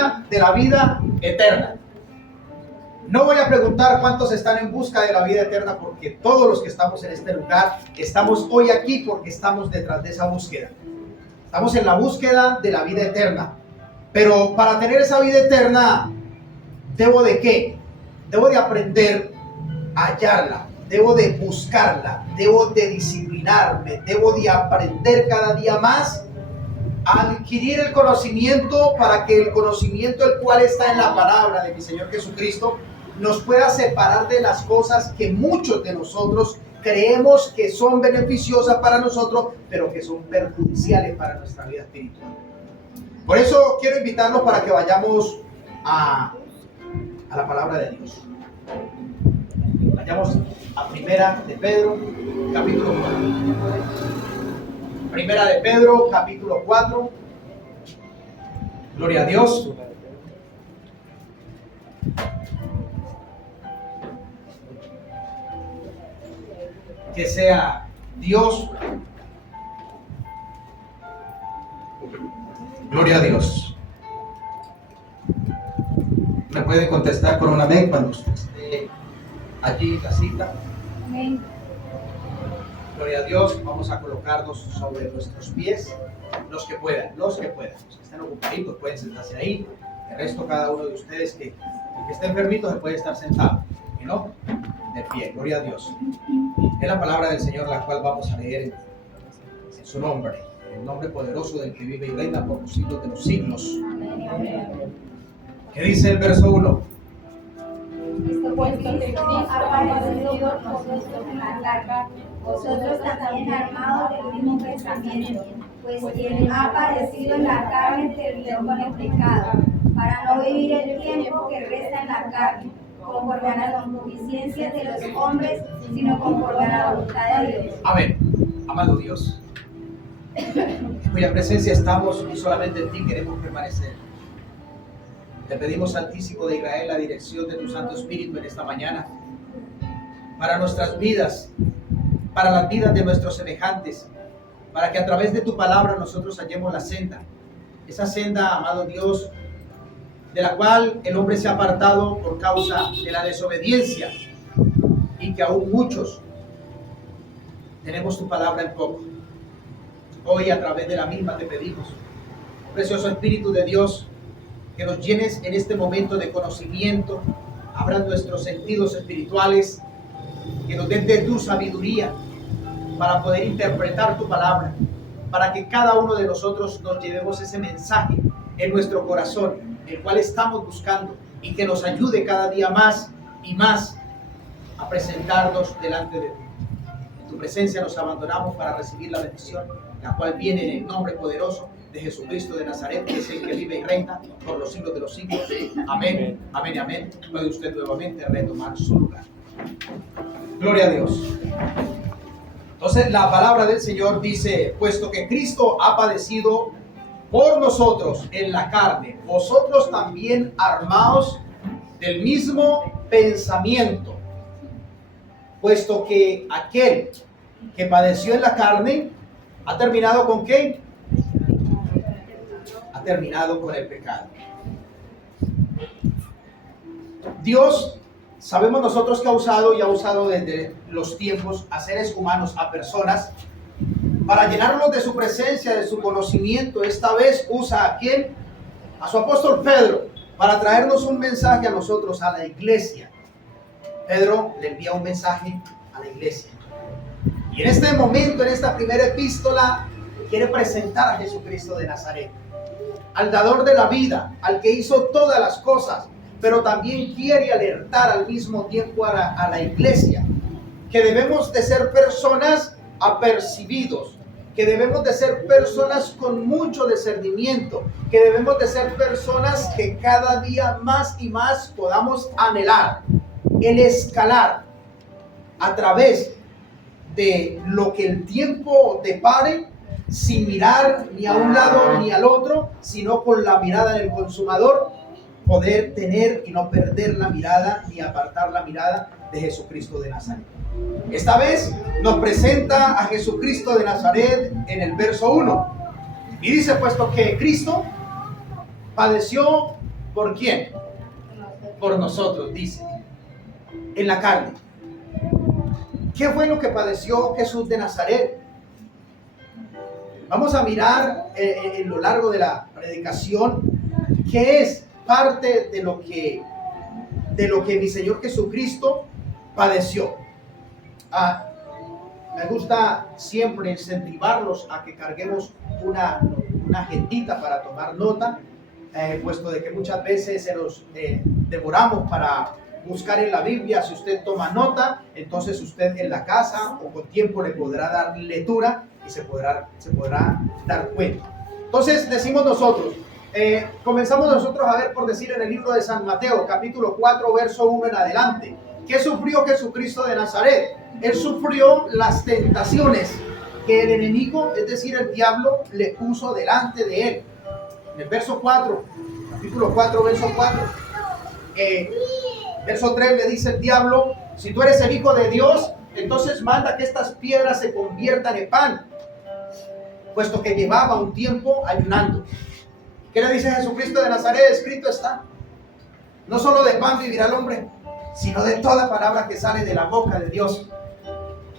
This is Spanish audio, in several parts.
busca de la vida eterna. No voy a preguntar cuántos están en busca de la vida eterna, porque todos los que estamos en este lugar estamos hoy aquí porque estamos detrás de esa búsqueda. Estamos en la búsqueda de la vida eterna. Pero para tener esa vida eterna, ¿debo de qué? Debo de aprender a hallarla, debo de buscarla, debo de disciplinarme, debo de aprender cada día más a adquirir el conocimiento, para que el conocimiento el cual está en la palabra de mi Señor Jesucristo nos pueda separar de las cosas que muchos de nosotros creemos que son beneficiosas para nosotros, pero que son perjudiciales para nuestra vida espiritual. Por eso quiero invitarlos para que vayamos a la palabra de Dios. Vayamos a Primera de Pedro, capítulo 4. Primera de Pedro, capítulo 4. Gloria a Dios. Que sea Dios. Gloria a Dios. ¿Me puede contestar con un amén cuando usted esté allí en la cita? Amén. Gloria a Dios. Vamos a colocarnos sobre nuestros pies, los que puedan. Los que estén ocupaditos pueden sentarse ahí. El resto, cada uno de ustedes que esté enfermito se puede estar sentado, y no de pie. Gloria a Dios. Es la palabra del Señor la cual vamos a leer en su nombre, en el nombre poderoso del que vive y reina por los siglos de los siglos. Amén. ¿Qué dice el verso 1? Puesto que Cristo ha padecido por nosotros en la carga, vosotros también armados del mismo pensamiento, pues quien ha padecido en la carne terminó con el pecado, para no vivir el tiempo que resta en la carne, conforme a las concupiscencias de los hombres, sino conforme a la voluntad de Dios. Amén. Amado Dios, en cuya presencia estamos y solamente en ti queremos permanecer. Te pedimos, Santísimo de Israel, la dirección de tu Santo Espíritu en esta mañana, para nuestras vidas, para las vidas de nuestros semejantes, para que a través de tu palabra nosotros hallemos la senda, esa senda, amado Dios, de la cual el hombre se ha apartado por causa de la desobediencia, y que aún muchos tenemos tu palabra en poco. Hoy a través de la misma te pedimos, precioso Espíritu de Dios, que nos llenes en este momento de conocimiento, abran nuestros sentidos espirituales, que nos des de tu sabiduría para poder interpretar tu palabra, para que cada uno de nosotros nos llevemos ese mensaje en nuestro corazón, el cual estamos buscando, y que nos ayude cada día más y más a presentarnos delante de ti. En tu presencia nos abandonamos para recibir la bendición, la cual viene en el nombre poderoso de Jesucristo de Nazaret, que es el que vive y reina por los siglos de los siglos. Amén, amén y amén. Puede usted nuevamente retomar su lugar. Gloria a Dios. Entonces la palabra del Señor dice: puesto que Cristo ha padecido por nosotros en la carne, vosotros también armaos del mismo pensamiento. Puesto que aquel que padeció en la carne ha terminado ¿con qué? Ha terminado con el pecado. Dios, sabemos nosotros que ha usado y ha usado desde los tiempos a seres humanos, a personas, para llenarlos de su presencia, de su conocimiento. Esta vez usa ¿a quién? A su apóstol Pedro, para traernos un mensaje a nosotros, a la iglesia. Pedro le envía un mensaje a la iglesia. Y en este momento, en esta primera epístola, quiere presentar a Jesucristo de Nazaret, al dador de la vida, al que hizo todas las cosas, pero también quiere alertar al mismo tiempo a la iglesia que debemos de ser personas apercibidos, que debemos de ser personas con mucho discernimiento, que debemos de ser personas que cada día más y más podamos anhelar el escalar a través de lo que el tiempo depare, sin mirar ni a un lado ni al otro, sino con la mirada del consumador, poder tener y no perder la mirada ni apartar la mirada de Jesucristo de Nazaret. Esta vez nos presenta a Jesucristo de Nazaret en el verso 1 y dice: puesto que Cristo padeció ¿Por quién? Por nosotros, dice, en la carne. ¿Qué fue lo que padeció Jesús de Nazaret? Vamos a mirar en lo largo de la predicación qué es parte de lo que mi Señor Jesucristo padeció. Me gusta siempre incentivarlos a que carguemos una agendita para tomar nota, puesto de que muchas veces se nos demoramos para buscar en la Biblia. Si usted toma nota, entonces usted en la casa o con tiempo le podrá dar lectura y se podrá dar cuenta. Entonces decimos nosotros, comenzamos nosotros a ver, por decir, en el libro de San Mateo, capítulo 4, verso 1 en adelante. ¿Qué sufrió Jesucristo de Nazaret? Él sufrió las tentaciones que el enemigo, es decir, el diablo, le puso delante de él. En el verso 4, capítulo 4, verso 4, verso 3 le dice el diablo: si tú eres el Hijo de Dios, entonces manda que estas piedras se conviertan en pan, puesto que llevaba un tiempo ayunando. ¿Qué le dice Jesucristo de Nazaret? Escrito está: no solo de pan vivirá el hombre, sino de toda palabra que sale de la boca de Dios.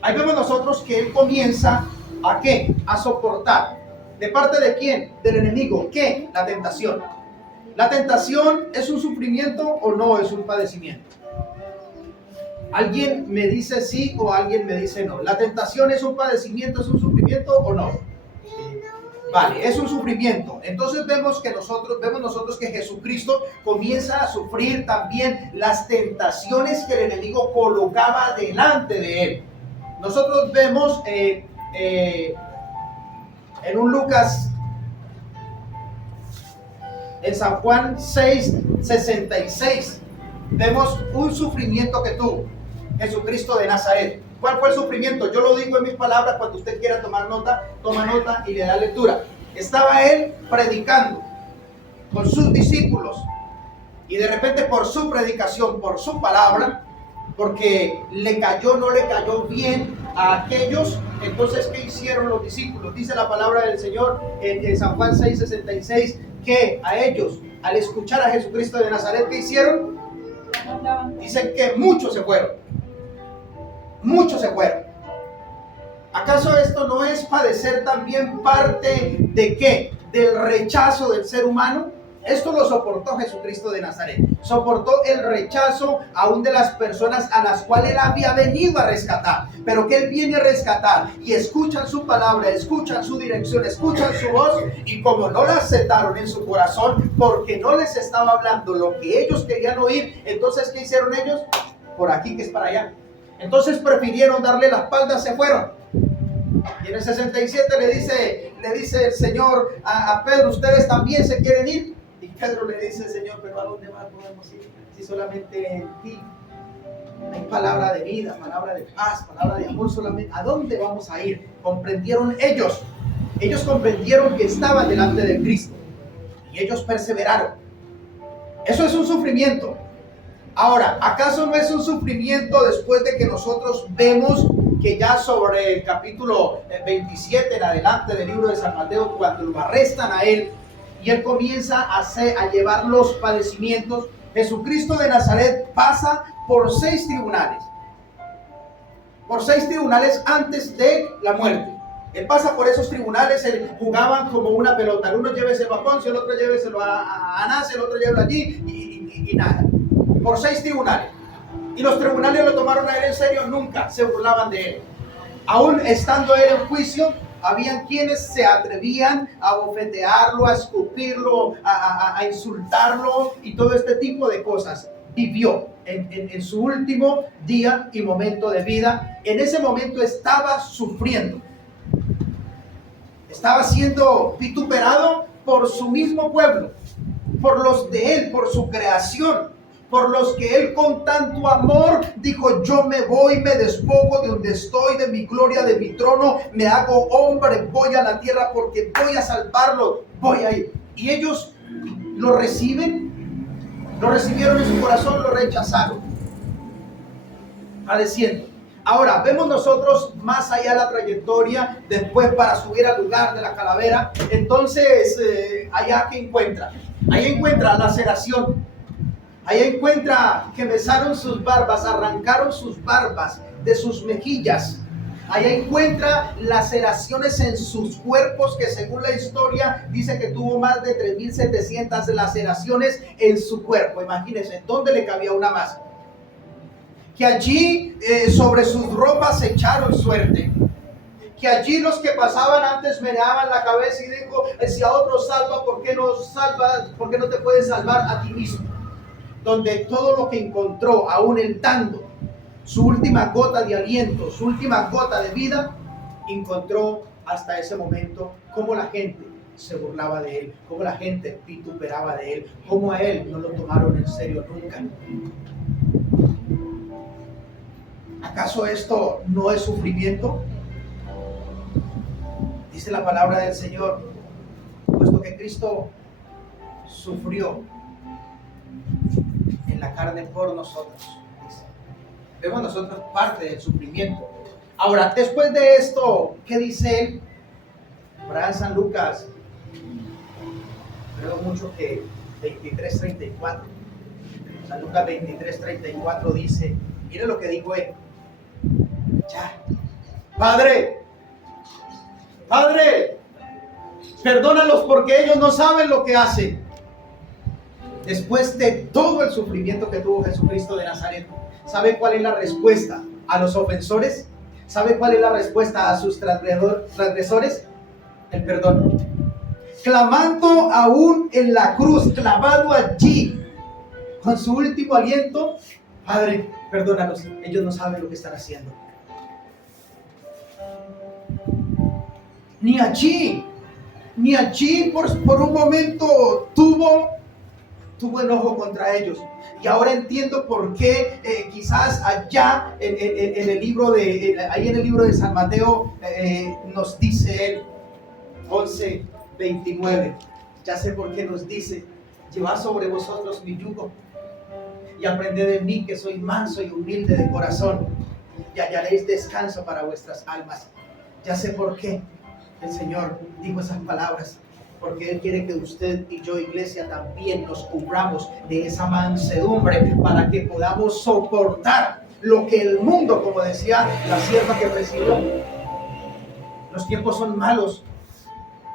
Ahí vemos nosotros que él comienza ¿a qué? A soportar. ¿De parte de quién? Del enemigo. ¿Qué? La tentación. ¿La tentación es un sufrimiento o no es un padecimiento? ¿Alguien me dice sí o alguien me dice no? ¿La tentación es un padecimiento, es un sufrimiento o no? Vale, es un sufrimiento. Entonces vemos nosotros que Jesucristo comienza a sufrir también las tentaciones que el enemigo colocaba delante de él. Nosotros vemos en un Lucas, en San Juan 6:66, vemos un sufrimiento que tuvo Jesucristo de Nazaret. ¿Cuál fue el sufrimiento? Yo lo digo en mis palabras. Cuando usted quiera tomar nota, toma nota y le da lectura. Estaba él predicando con sus discípulos y de repente, por su predicación, por su palabra, porque no le cayó bien a aquellos, entonces ¿qué hicieron los discípulos? Dice la palabra del Señor en San Juan 6:66 que a ellos, al escuchar a Jesucristo de Nazaret, ¿qué hicieron? Dicen que muchos se fueron. Muchos se fueron. ¿Acaso esto no es padecer también parte de qué? Del rechazo del ser humano. Esto lo soportó Jesucristo de Nazaret. Soportó el rechazo aún de las personas a las cuales él había venido a rescatar. Pero que él viene a rescatar y escuchan su palabra, escuchan su dirección, escuchan su voz, y como no la aceptaron en su corazón, porque no les estaba hablando lo que ellos querían oír, entonces ¿qué hicieron ellos? Por aquí que es para allá. Entonces prefirieron darle la espalda, se fueron. Y en el 67 le dice el Señor a Pedro: ¿ustedes también se quieren ir? Y Pedro le dice: Señor, pero ¿a dónde más podemos ir? Si solamente en ti hay palabra de vida, palabra de paz, palabra de amor, solamente. ¿A dónde vamos a ir? Comprendieron ellos comprendieron que estaban delante de Cristo y ellos perseveraron. Eso es un sufrimiento. Ahora, ¿acaso no es un sufrimiento después de que nosotros vemos que ya sobre el capítulo 27 en adelante del libro de San Mateo, cuando lo arrestan a él y él comienza a llevar los padecimientos? Jesucristo de Nazaret pasa por 6 tribunales. Por 6 tribunales antes de la muerte. Él pasa por esos tribunales. Jugaban como una pelota. El uno lléveselo a Poncio, el otro lléveselo a Anás, el otro llévelo allí y nada. Por 6 tribunales. Y los tribunales lo tomaron a él en serio, nunca se burlaban de él. Aún estando él en juicio, habían quienes se atrevían a bofetearlo, a escupirlo, a insultarlo y todo este tipo de cosas. Vivió en su último día y momento de vida. En ese momento estaba sufriendo. Estaba siendo vituperado por su mismo pueblo, por los de él, por su creación, por los que él con tanto amor dijo: yo me voy, me despojo de donde estoy, de mi gloria, de mi trono, me hago hombre, voy a la tierra porque voy a salvarlo, voy a ir. Y ellos lo reciben, lo recibieron en su corazón, lo rechazaron, padeciendo. Ahora, vemos nosotros más allá la trayectoria, después para subir al lugar de la calavera. Entonces, allá que encuentra, Ahí encuentra laceración. Ahí encuentra que besaron sus barbas, arrancaron sus barbas de sus mejillas. Ahí encuentra laceraciones en sus cuerpos, que según la historia dice que tuvo más de 3.700 laceraciones en su cuerpo. Imagínense, ¿dónde le cabía una más? Que allí sobre sus ropas echaron suerte. Que allí los que pasaban antes meneaban la cabeza y dijo, si a otro salva, ¿por qué no salva? ¿Por qué no te puedes salvar a ti mismo? Donde todo lo que encontró, aún el dando su última gota de aliento, su última gota de vida, encontró hasta ese momento cómo la gente se burlaba de él, cómo la gente vituperaba de él, cómo a él no lo tomaron en serio nunca. ¿Acaso esto no es sufrimiento? Dice la palabra del Señor, puesto que Cristo sufrió en la carne por nosotros. Vemos nosotros parte del sufrimiento. Ahora, después de esto, ¿qué dice él? Para San Lucas, creo mucho que 23:34. San Lucas 23:34 dice, mire lo que dijo él. Ya, Padre, perdónalos porque ellos no saben lo que hacen. Después de todo el sufrimiento que tuvo Jesucristo de Nazaret, ¿sabe cuál es la respuesta a los ofensores? ¿Sabe cuál es la respuesta a sus transgresores? El perdón. Clamando aún en la cruz, clavado allí, con su último aliento, Padre, perdónalos, ellos no saben lo que están haciendo. Ni allí por un momento tuvo enojo contra ellos. Y ahora entiendo por qué quizás allá en el libro de San Mateo nos dice él 11:29. Ya sé por qué nos dice: llevad sobre vosotros mi yugo y aprended de mí, que soy manso y humilde de corazón, y hallaréis descanso para vuestras almas. Ya sé por qué el Señor dijo esas palabras, porque Él quiere que usted y yo, iglesia, también nos cubramos de esa mansedumbre para que podamos soportar lo que el mundo, como decía la sierva que presidió. Los tiempos son malos,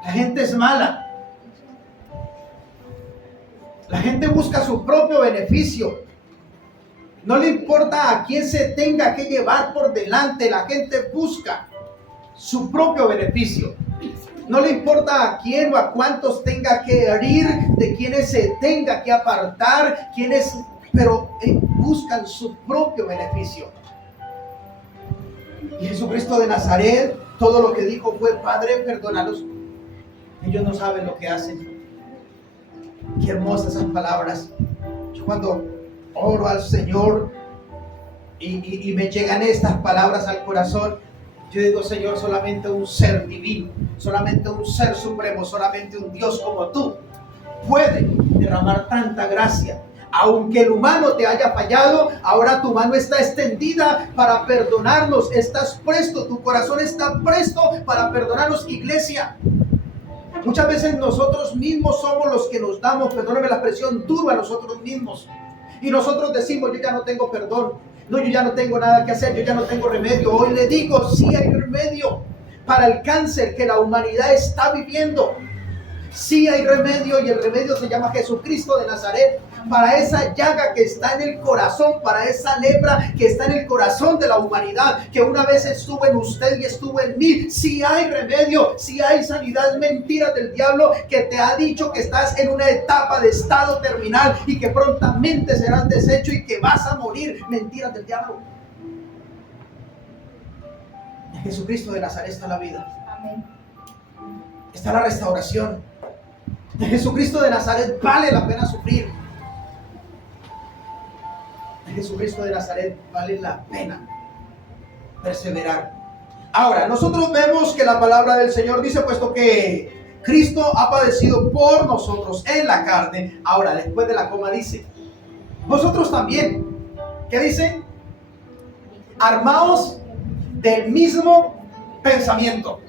la gente es mala, la gente busca su propio beneficio, no le importa a quién se tenga que llevar por delante, la gente busca su propio beneficio. No le importa a quién o a cuántos tenga que herir, de quienes se tenga que apartar, pero buscan su propio beneficio. Y Jesucristo de Nazaret, todo lo que dijo fue: Padre, perdónalos, ellos no saben lo que hacen. Qué hermosas esas palabras. Yo cuando oro al Señor y me llegan estas palabras al corazón, yo digo: Señor, solamente un ser divino, solamente un ser supremo, solamente un Dios como tú puede derramar tanta gracia. Aunque el humano te haya fallado, ahora tu mano está extendida para perdonarnos. Estás presto, tu corazón está presto para perdonarnos, iglesia. Muchas veces nosotros mismos somos los que nos damos, perdóname la expresión, duro a nosotros mismos. Y nosotros decimos: yo ya no tengo perdón. No, yo ya no tengo nada que hacer, yo ya no tengo remedio. Hoy le digo: sí hay remedio para el cáncer que la humanidad está viviendo. Sí hay remedio, y el remedio se llama Jesucristo de Nazaret. Para esa llaga que está en el corazón, para esa lepra que está en el corazón de la humanidad, que una vez estuvo en usted y estuvo en mí. Sí hay remedio, sí hay sanidad. Es mentira del diablo que te ha dicho que estás en una etapa de estado terminal y que prontamente serás deshecho y que vas a morir. Mentiras del diablo. En Jesucristo de Nazaret está la vida. Amén. Está la restauración. En Jesucristo de Nazaret vale la pena sufrir. En Jesucristo de Nazaret vale la pena perseverar. Ahora, nosotros vemos que la palabra del Señor dice: puesto que Cristo ha padecido por nosotros en la carne. Ahora, después de la coma dice: vosotros también. ¿Qué dice? Armaos del mismo pensamiento.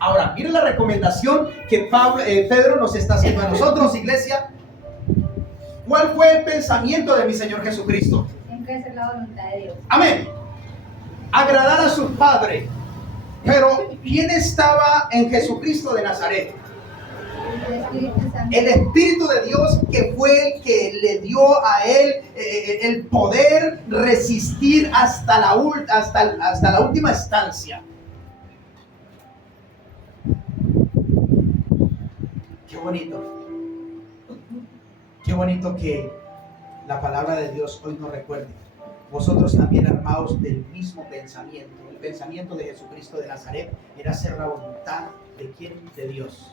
Ahora, miren la recomendación que Pedro nos está haciendo a nosotros, iglesia. ¿Cuál fue el pensamiento de mi Señor Jesucristo? Siempre hacer la voluntad de Dios. Amén. Agradar a su Padre. Pero ¿quién estaba en Jesucristo de Nazaret? El Espíritu Santo. El Espíritu de Dios, que fue el que le dio a él el poder resistir hasta la última instancia. Qué bonito. Qué bonito que la palabra de Dios hoy nos recuerde. Vosotros también armados del mismo pensamiento. El pensamiento de Jesucristo de Nazaret era hacer la voluntad de ¿quién? De Dios.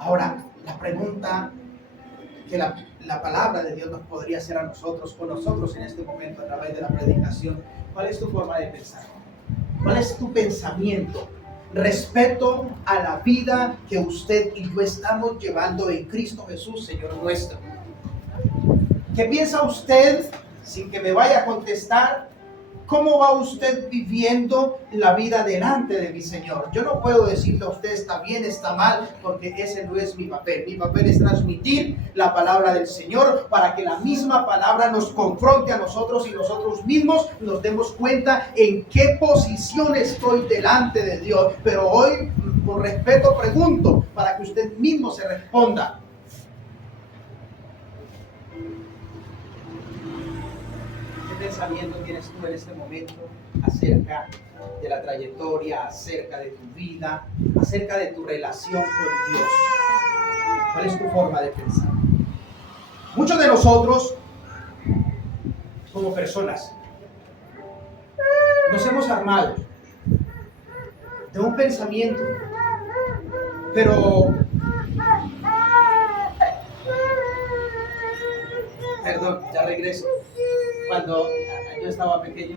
Ahora, la pregunta que la palabra de Dios nos podría hacer a nosotros, o nosotros en este momento a través de la predicación, ¿cuál es tu forma de pensar? ¿Cuál es tu pensamiento respecto a la vida que usted y yo estamos llevando en Cristo Jesús, Señor nuestro? ¿Qué piensa usted, sin que me vaya a contestar? ¿Cómo va usted viviendo la vida delante de mi Señor? Yo no puedo decirle a usted está bien, está mal, porque ese no es mi papel. Mi papel es transmitir la palabra del Señor para que la misma palabra nos confronte a nosotros y nosotros mismos nos demos cuenta en qué posición estoy delante de Dios. Pero hoy, con respeto, pregunto para que usted mismo se responda. ¿Qué pensamiento tienes tú en este momento acerca de la trayectoria, acerca de tu vida, acerca de tu relación con Dios? ¿Cuál es tu forma de pensar? Muchos de nosotros, como personas, nos hemos armado de un pensamiento, pero... Perdón, ya regreso. Cuando yo estaba pequeño,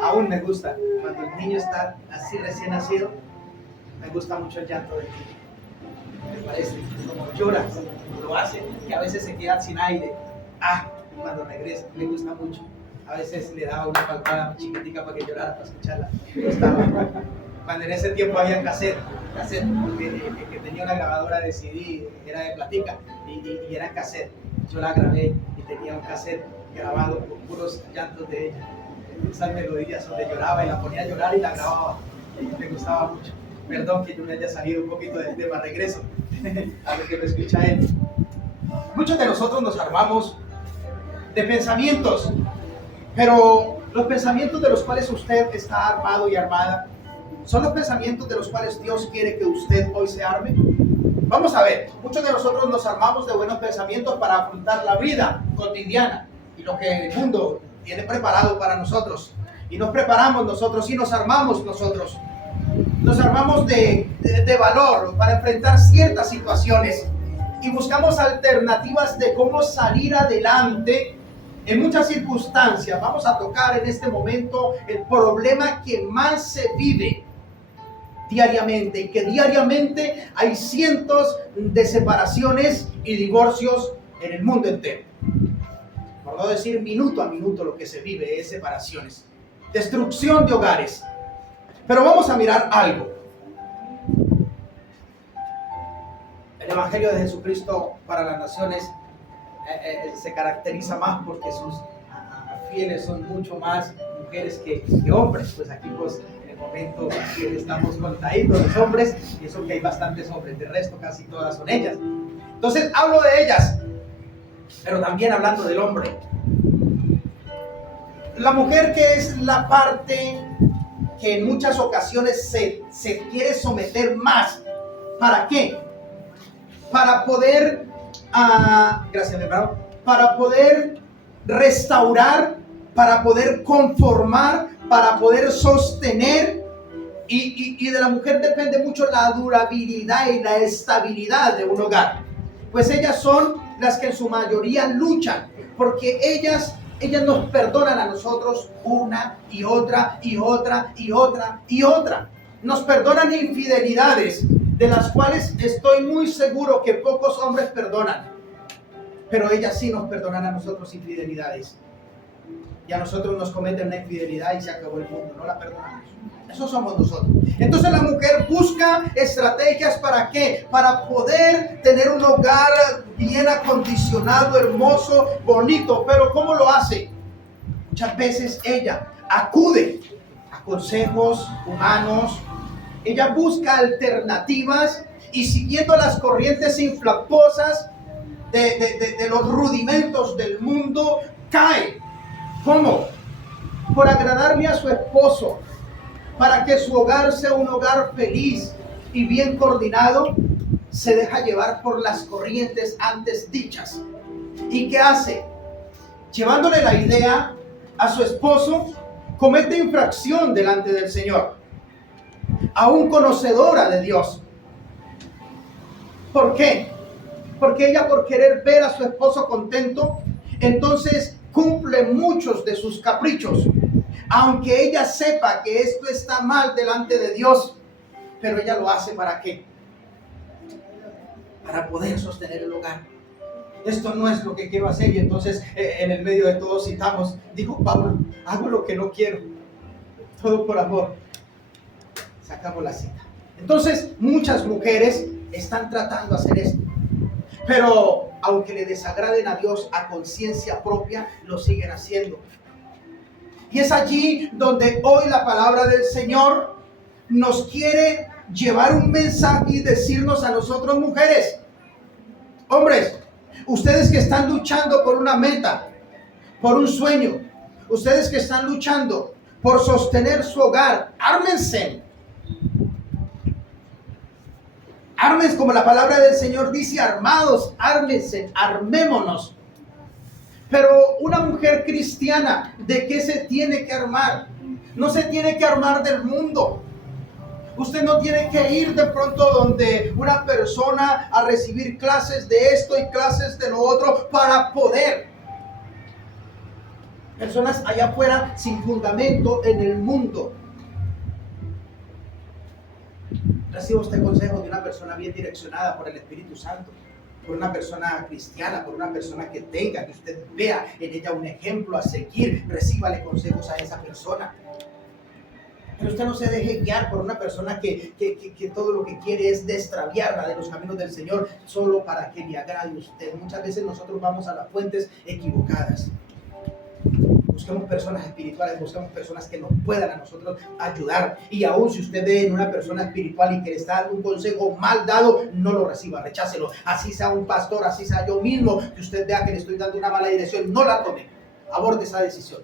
aún me gusta, cuando el niño está así recién nacido, me gusta mucho el llanto del niño. Me parece, como llora, como lo hace, que a veces se queda sin aire. Cuando regresa, me gusta mucho. A veces le daba una palpada chiquitica para que llorara, para escucharla. Me gustaba. Cuando en ese tiempo había cassette, porque el que tenía una grabadora de CD era de platica y era cassette. Yo la grabé y tenía un cassette grabado con puros llantos de ella. Esas melodías donde lloraba y la ponía a llorar y la grababa. Me gustaba mucho. Perdón que yo me haya salido un poquito del tema, regreso a lo que me escucha él. Muchos de nosotros nos armamos de pensamientos, pero los pensamientos de los cuales usted está armado y armada, ¿son los pensamientos de los cuales Dios quiere que usted hoy se arme? Vamos a ver, muchos de nosotros nos armamos de buenos pensamientos para afrontar la vida cotidiana y lo que el mundo tiene preparado para nosotros. Y nos preparamos nosotros y nos armamos nosotros. Nos armamos de valor para enfrentar ciertas situaciones y buscamos alternativas de cómo salir adelante en muchas circunstancias. Vamos a tocar en este momento el problema que más se vive diariamente y que diariamente hay cientos de separaciones y divorcios en el mundo entero. Por no decir minuto a minuto lo que se vive es separaciones, destrucción de hogares. Pero vamos a mirar algo. El Evangelio de Jesucristo para las naciones se caracteriza más porque sus fieles son mucho más mujeres que hombres. Pues aquí pues en el momento que estamos contaditos los hombres, y eso que hay bastantes hombres, de resto casi todas son ellas. Entonces hablo de ellas, pero también hablando del hombre. La mujer, que es la parte que en muchas ocasiones se quiere someter más. ¿Para qué? Para poder, gracias mi hermano, para poder restaurar, para poder conformar, para poder sostener. Y de la mujer depende mucho la durabilidad y la estabilidad de un hogar. Pues ellas son las que en su mayoría luchan, porque ellas nos perdonan a nosotros una y otra y otra y otra y otra. Nos perdonan infidelidades de las cuales estoy muy seguro que pocos hombres perdonan, pero ellas sí nos perdonan a nosotros infidelidades. Y a nosotros nos cometen una infidelidad y se acabó el mundo, no la perdonamos. Eso somos nosotros. Entonces la mujer busca estrategias, ¿para qué? Para poder tener un hogar bien acondicionado, hermoso, bonito. Pero ¿cómo lo hace? Muchas veces ella acude a consejos humanos. Ella busca alternativas y siguiendo las corrientes inflactuosas de los rudimentos del mundo, cae. ¿Cómo? Por agradarle a su esposo, para que su hogar sea un hogar feliz y bien coordinado, se deja llevar por las corrientes antes dichas. ¿Y qué hace? Llevándole la idea a su esposo, comete infracción delante del Señor, aún conocedora de Dios. ¿Por qué? Porque ella, por querer ver a su esposo contento, entonces cumple muchos de sus caprichos, aunque ella sepa que esto está mal delante de Dios. Pero ella lo hace ¿para qué? Para poder sostener el hogar. Esto no es lo que quiero hacer. Y entonces en el medio de todo citamos, dijo Pablo, hago lo que no quiero, todo por amor. Sacamos la cita. Entonces muchas mujeres están tratando de hacer esto, pero aunque le desagraden a Dios, a conciencia propia lo siguen haciendo. Y es allí donde hoy la palabra del Señor nos quiere llevar un mensaje y decirnos a nosotros mujeres: hombres, ustedes que están luchando por una meta, por un sueño, ustedes que están luchando por sostener su hogar, ármense. Ármense, como la palabra del Señor dice, armados, ármense, armémonos. Pero una mujer cristiana, ¿de qué se tiene que armar? No se tiene que armar del mundo. Usted no tiene que ir de pronto donde una persona a recibir clases de esto y clases de lo otro para poder. Personas allá afuera sin fundamento en el mundo. Reciba usted consejo de una persona bien direccionada por el Espíritu Santo, por una persona cristiana, por una persona que tenga, que usted vea en ella un ejemplo a seguir. Recíbale consejos a esa persona. Pero usted no se deje guiar por una persona que todo lo que quiere es extraviarla de los caminos del Señor solo para que le agrade a usted. Muchas veces nosotros vamos a las fuentes equivocadas. Busquemos personas espirituales, busquemos personas que nos puedan a nosotros ayudar. Y aún si usted ve en una persona espiritual y que le está dando un consejo mal dado, no lo reciba, rechácelo. Así sea un pastor, así sea yo mismo, que usted vea que le estoy dando una mala dirección, no la tome, aborte esa decisión.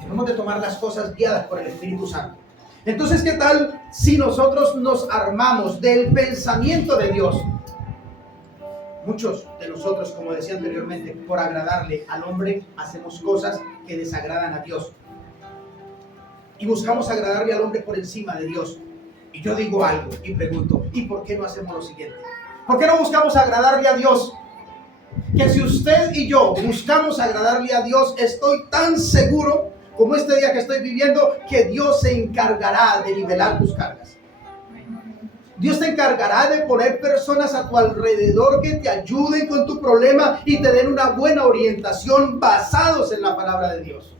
Debemos de tomar las cosas guiadas por el Espíritu Santo. Entonces, ¿qué tal si nosotros nos armamos del pensamiento de Dios? Muchos de nosotros, como decía anteriormente, por agradarle al hombre, hacemos cosas que desagradan a Dios. Y buscamos agradarle al hombre por encima de Dios. Y yo digo algo y pregunto, ¿y por qué no hacemos lo siguiente? ¿Por qué no buscamos agradarle a Dios? Que si usted y yo buscamos agradarle a Dios, estoy tan seguro, como este día que estoy viviendo, que Dios se encargará de nivelar tus cargas. Dios te encargará de poner personas a tu alrededor que te ayuden con tu problema y te den una buena orientación basados en la palabra de Dios.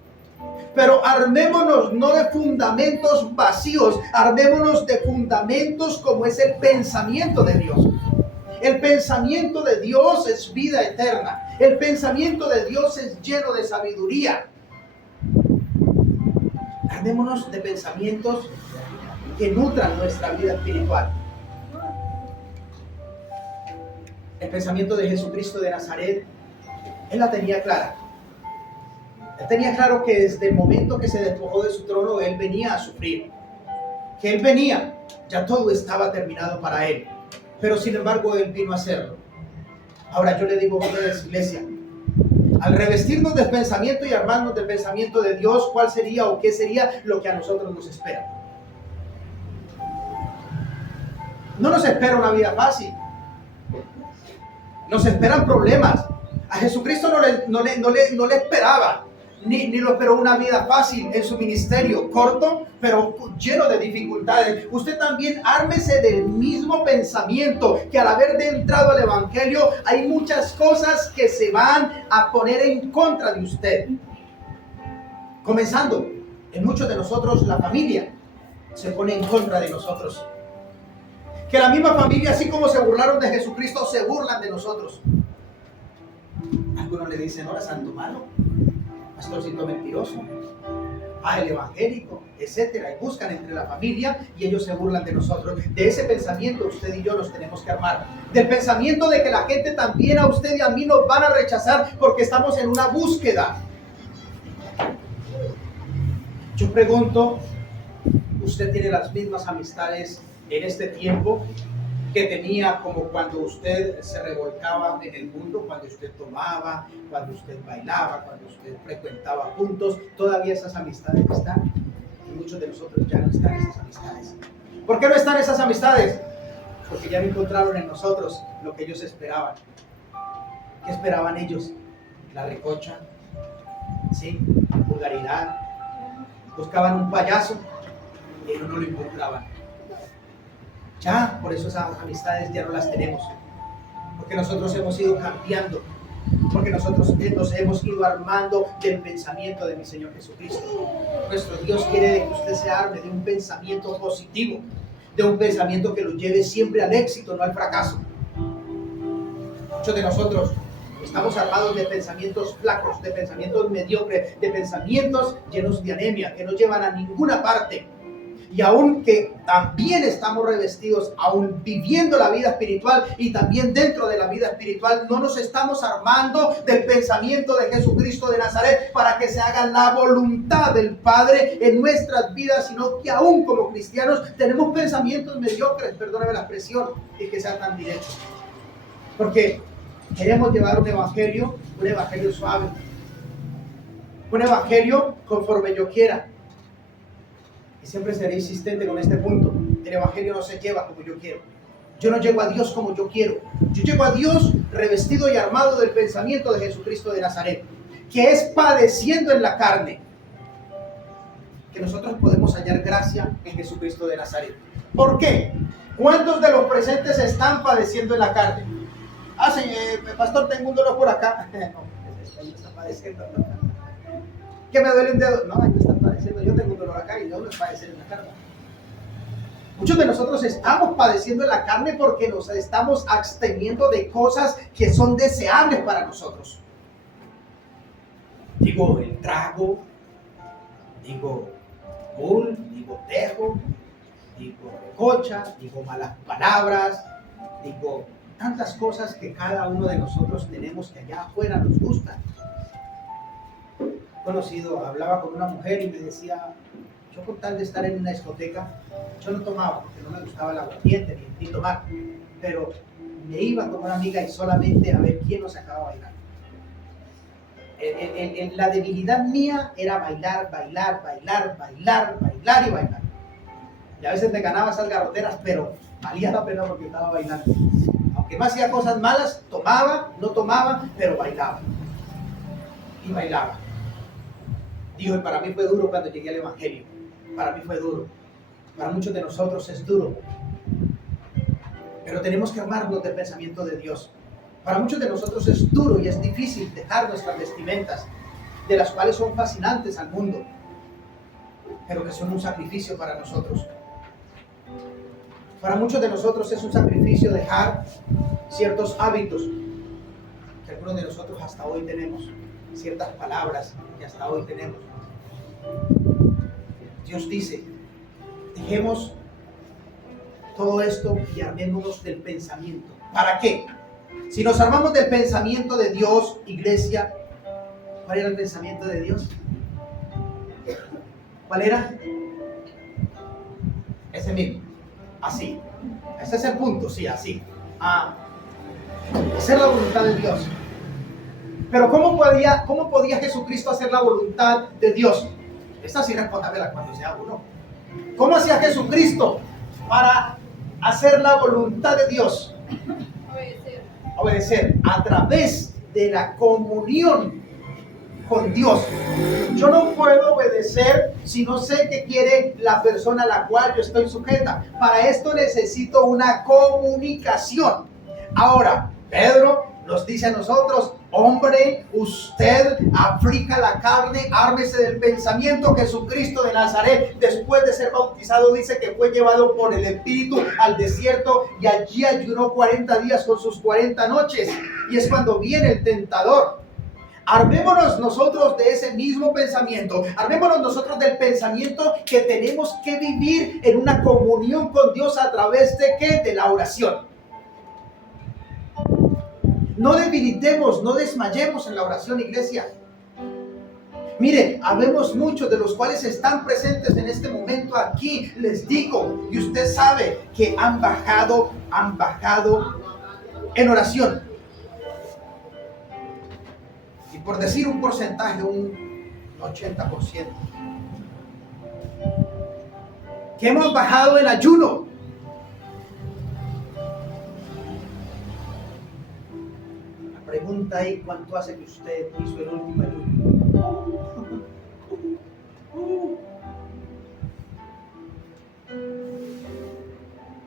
Pero armémonos no de fundamentos vacíos, armémonos de fundamentos como es el pensamiento de Dios. El pensamiento de Dios es vida eterna. El pensamiento de Dios es lleno de sabiduría. Armémonos de pensamientos que nutran nuestra vida espiritual. El pensamiento de Jesucristo de Nazaret, él la tenía clara. Él tenía claro que desde el momento que se despojó de su trono, él venía a sufrir. Que él venía, ya todo estaba terminado para él. Pero sin embargo, él vino a hacerlo. Ahora yo le digo a ustedes, iglesia, al revestirnos del pensamiento y armarnos del pensamiento de Dios, ¿cuál sería o qué sería lo que a nosotros nos espera? No nos espera una vida fácil. Nos esperan problemas. A Jesucristo no le esperaba, ni lo esperó una vida fácil en su ministerio, corto, pero lleno de dificultades. Usted también ármese del mismo pensamiento, que al haber entrado al Evangelio, hay muchas cosas que se van a poner en contra de usted. Comenzando, en muchos de nosotros la familia se pone en contra de nosotros. Que la misma familia, así como se burlaron de Jesucristo, se burlan de nosotros. Algunos le dicen, ahora santo malo, pastorcito mentiroso, el evangélico, etcétera, y buscan entre la familia y ellos se burlan de nosotros. De ese pensamiento usted y yo nos tenemos que armar, del pensamiento de que la gente también a usted y a mí nos van a rechazar porque estamos en una búsqueda. Yo pregunto, ¿usted tiene las mismas amistades en este tiempo que tenía como cuando usted se revolcaba en el mundo, cuando usted tomaba, cuando usted bailaba, cuando usted frecuentaba juntos? Todavía esas amistades están, y muchos de nosotros ya no están esas amistades. ¿Por qué no están esas amistades? Porque ya no encontraron en nosotros lo que ellos esperaban. ¿Qué esperaban ellos? La recocha, ¿sí? Vulgaridad. Buscaban un payaso y ellos no lo encontraban. Ya, por eso esas amistades ya no las tenemos, porque nosotros hemos ido cambiando, porque nosotros nos hemos ido armando del pensamiento de mi Señor Jesucristo. Nuestro Dios quiere que usted se arme de un pensamiento positivo, de un pensamiento que lo lleve siempre al éxito, no al fracaso. Muchos de nosotros estamos armados de pensamientos flacos, de pensamientos mediocres, de pensamientos llenos de anemia, que no llevan a ninguna parte. Y aun que también estamos revestidos, aun viviendo la vida espiritual y también dentro de la vida espiritual, no nos estamos armando del pensamiento de Jesucristo de Nazaret para que se haga la voluntad del Padre en nuestras vidas, sino que aún como cristianos tenemos pensamientos mediocres, perdóname la expresión, y que sean tan directos. Porque queremos llevar un evangelio suave, un evangelio conforme yo quiera. Y siempre seré insistente con este punto. El evangelio no se lleva como yo quiero. Yo no llego a Dios como yo quiero. Yo llego a Dios revestido y armado del pensamiento de Jesucristo de Nazaret, que es padeciendo en la carne, que nosotros podemos hallar gracia en Jesucristo de Nazaret. ¿Por qué? ¿Cuántos de los presentes están padeciendo en la carne? Pastor, tengo un dolor por acá. No, él está padeciendo. ¿Que me duele un dedo? No, ellos están padeciendo. Yo tengo un dolor acá y yo no es padecer en la carne. Muchos de nosotros estamos padeciendo en la carne porque nos estamos absteniendo de cosas que son deseables para nosotros. Digo el trago, digo bull, digo tejo, digo recocha, digo malas palabras, digo tantas cosas que cada uno de nosotros tenemos que allá afuera nos gustan. Conocido, hablaba con una mujer y me decía, yo con tal de estar en una discoteca, yo no tomaba porque no me gustaba el aguardiente ni tomar, pero me iba con una amiga y solamente a ver quién nos sacaba a bailar. La debilidad mía era bailar y bailar. Y a veces me ganaba esas garroteras, pero valía la pena porque estaba bailando. Aunque me hacía cosas malas, no tomaba, pero bailaba. Y bailaba. Dijo, y para mí fue duro cuando llegué al evangelio. Para mí fue duro. Para muchos de nosotros es duro. Pero tenemos que armarnos del pensamiento de Dios. Para muchos de nosotros es duro y es difícil dejar nuestras vestimentas, de las cuales son fascinantes al mundo, pero que son un sacrificio para nosotros. Para muchos de nosotros es un sacrificio dejar ciertos hábitos que algunos de nosotros hasta hoy tenemos, ciertas palabras que hasta hoy tenemos. Dios dice, dejemos todo esto y armémonos del pensamiento. ¿Para qué? Si nos armamos del pensamiento de Dios, iglesia, ¿cuál era el pensamiento de Dios? ¿Cuál era? Ese mismo. Así. Ese es el punto, sí, así. Hacer la voluntad de Dios. Pero ¿cómo podía Jesucristo hacer la voluntad de Dios? Esta sí respóndamela cuando sea uno. ¿Cómo hacía Jesucristo para hacer la voluntad de Dios? Obedecer a través de la comunión con Dios. Yo no puedo obedecer si no sé qué quiere la persona a la cual yo estoy sujeta. Para esto necesito una comunicación. Ahora, Pedro nos dice a nosotros, Hombre, usted aplica la carne, ármese del pensamiento. Jesucristo de Nazaret, después de ser bautizado, dice que fue llevado por el Espíritu al desierto y allí ayunó 40 días con sus 40 noches. Y es cuando viene el tentador. Armémonos nosotros de ese mismo pensamiento. Armémonos nosotros del pensamiento que tenemos que vivir en una comunión con Dios a través de ¿qué? De la oración. No debilitemos, no desmayemos en la oración, iglesia. Mire, habemos muchos de los cuales están presentes en este momento aquí. Les digo, y usted sabe que han bajado en oración. Y por decir un porcentaje, un 80%. Que hemos bajado en ayuno. Pregunta ahí cuánto hace que usted hizo el último ayuno.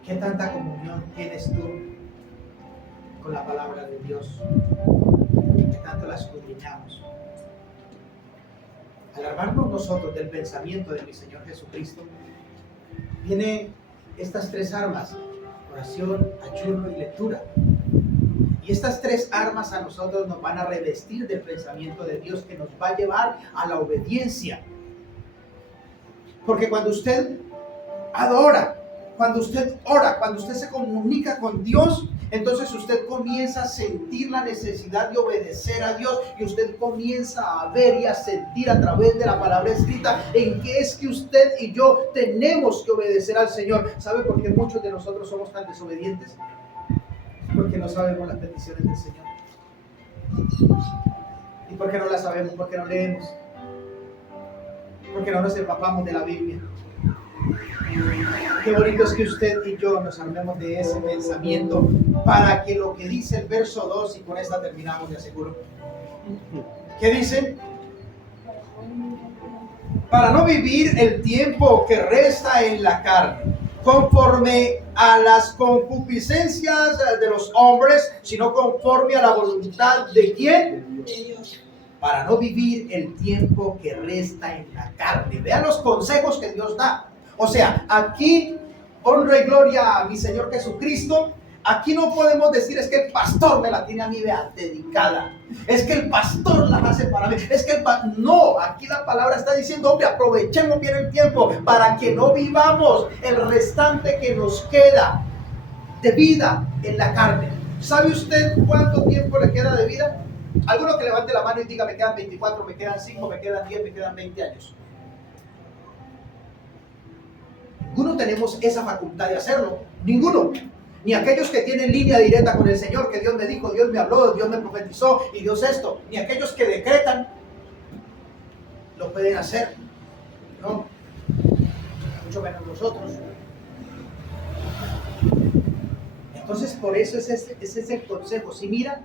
¿Qué tanta comunión tienes tú con la palabra de Dios? ¿Qué tanto la escudriñamos? Al armarnos nosotros del pensamiento de mi Señor Jesucristo, vienen estas tres armas: oración, ayuno y lectura. Y estas tres armas a nosotros nos van a revestir del pensamiento de Dios, que nos va a llevar a la obediencia. Porque cuando usted adora, cuando usted ora, cuando usted se comunica con Dios, entonces usted comienza a sentir la necesidad de obedecer a Dios, y usted comienza a ver y a sentir a través de la palabra escrita en qué es que usted y yo tenemos que obedecer al Señor. ¿Sabe por qué muchos de nosotros somos tan desobedientes? Porque no sabemos las peticiones del Señor. ¿Y por qué no las sabemos? Porque no leemos. Porque no nos empapamos de la Biblia. Qué bonito es que usted y yo nos armemos de ese pensamiento para que lo que dice el verso 2, y con esta terminamos de aseguro. ¿Qué dice? Para no vivir el tiempo que resta en la carne, conforme a las concupiscencias de los hombres, sino conforme a la voluntad de ¿quién? De Dios. Para no vivir el tiempo que resta en la carne. Vean los consejos que Dios da. O sea, aquí, honra y gloria a mi Señor Jesucristo. Aquí no podemos decir: es que el pastor me la tiene a mí dedicada, es que el pastor la hace para mí, es que no, aquí la palabra está diciendo: hombre, aprovechemos bien el tiempo para que no vivamos el restante que nos queda de vida en la carne. ¿Sabe usted cuánto tiempo le queda de vida? Alguno que levante la mano y diga: me quedan 24, me quedan 5, me quedan 10, me quedan 20 años. Ninguno tenemos esa facultad de hacerlo, ninguno. Ni aquellos que tienen línea directa con el Señor, que Dios me dijo, Dios me habló, Dios me profetizó y Dios esto. Ni aquellos que decretan lo pueden hacer, no, mucho menos nosotros. Entonces, por eso ese es el consejo. Si mira